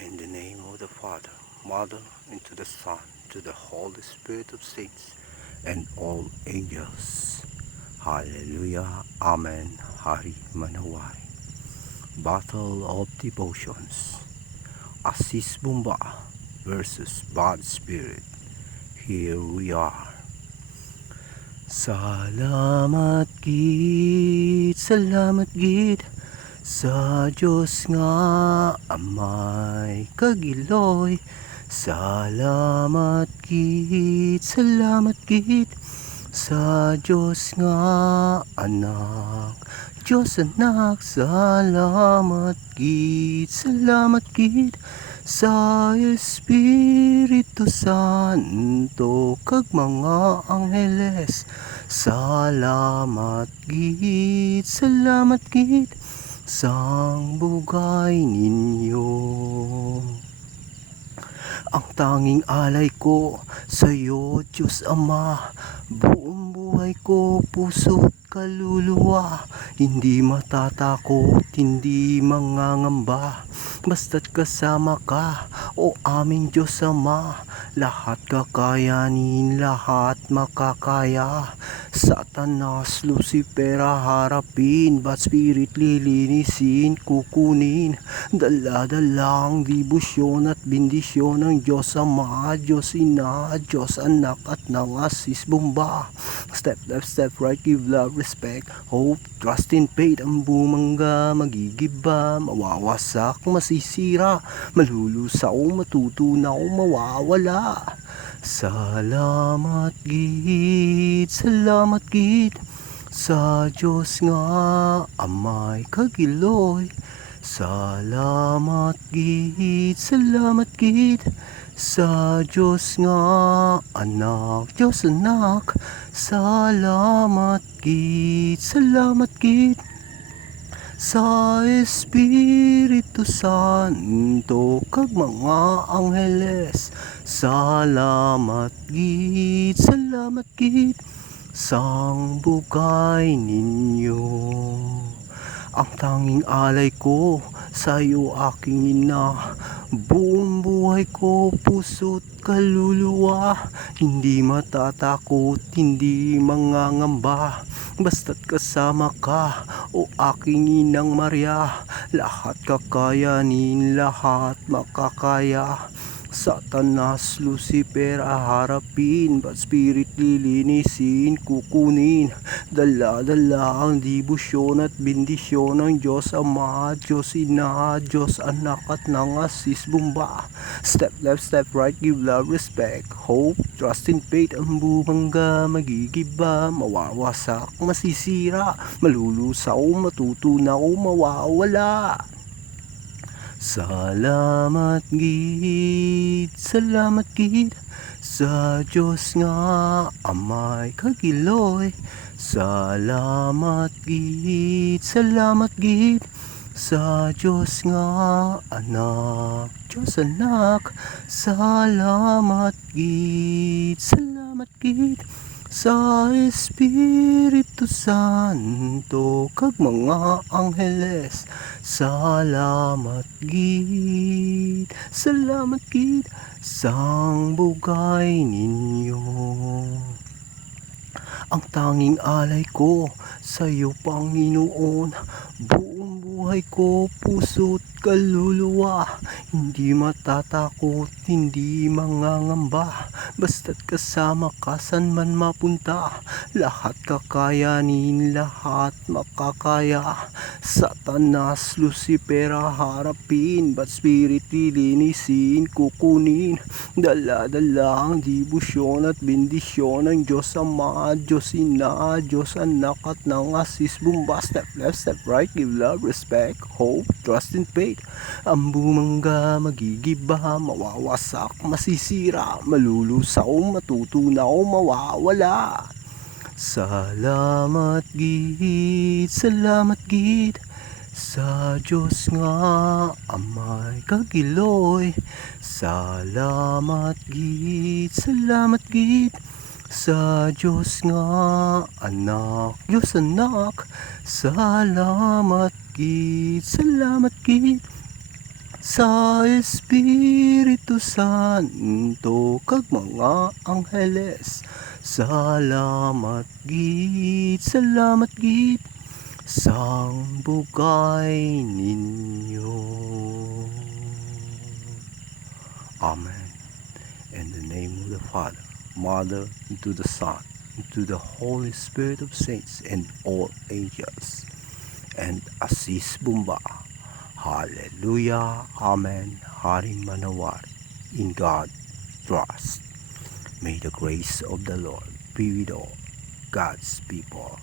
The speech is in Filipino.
In the name of the Father, Mother, and to the Son, to the Holy Spirit of saints, and all angels. Hallelujah. Amen. Hari Manawari. Battle of Devotions. Asis Bumba versus Bad Spirit. Here we are. Salamat gid sa Diyos nga amay kagiloy. Salamat gid sa Diyos nga anak, Diyos anak. Salamat gid sa Espiritu Santo kag mga angheles. Salamat gid sang bugay ninyo. Ang tanging alay ko sa iyo, Diyos Ama, buong buhay ko, puso't kaluluwa, hindi matatakot, hindi mangangamba, basta't kasama ka, o aming Diyos Ama. Lahat kakayanin, lahat makakaya. Satanas, Lucifer harapin, Bad Spirit lilinisin, kukunin. Dala-dalang dibusyon at bendisyon ng Diyos Ama, Diyos Ina, Diyos Anak at ng Asis Bumba. Step left, step right, give love, respect, hope, trust in faith. Ang bumangga, magigiba, mawawasak, masisira, malulusaw, matutunaw, mawawala. Salamat gid sa Diyos nga amay kagiloy. Salamat gid sa Diyos nga anak, Diyos anak. Salamat gid sa Espiritu Santo kag mga angheles. Salamat gid sang bugay ninyo. Ang tanging alay ko sa iyo, aking ina, buong buhay ko, puso't kaluluwa, hindi matatakot, hindi mangangamba, basta't kasama ka, o aking inang Maria. Lahat kakayanin, lahat makakaya. Satanas, Lucifer harapin, Bad Spirit lilinisin, kukunin. Dala-dala ang dibusyon at bendisyon ng Diyos Ama, Diyos Ina, Diyos Anak at ng Asis Bumba. Step left, step right, give love, respect, hope, trust in faith. Ang bumangga, magigiba, mawawasak, masisira, malulusaw, matutunaw, mawawala. Salamat gid sa Diyos nga amay kagiloy. Salamat gid sa Diyos nga anak, Diyos anak. Salamat gid sa Espiritu Santo kag mga angheles. Salamat gid sang bugay ninyo. Ang tanging alay ko sa iyo, Panginoon, buong buhay ko, puso't kaluluwa, hindi matatakot, hindi mangangamba, basta't kasama ka san man mapunta. Lahat kakayanin, lahat makakaya. Satanas, Lucifer harapin, Bad Spirit lilinisin, kukunin. Dala-dala ang dibusyon at bendisyon ng Diyos Ama, Diyos Ina, Diyos Anak at ng Asis Bumba. Step left, step right, give love, respect, hope, trust in faith. Ang bumangga, magigiba, mawawasak, masisira, malulusaw, matutunaw, mawawala. Salamat gid sa Diyos nga amay kagiloy. Salamat gid sa Diyos nga anak, Diyos anak. Salamat gid sa Espiritu Santo kag mga angheles. Salamat gid sang bugay ninyo. Amen. In the name of the Father, Mother, and to the Son, and to the Holy Spirit of saints and all angels. And Asis Bumba. Hallelujah. Amen. Haring manawari. In God trust. May the grace of the Lord be with all God's people.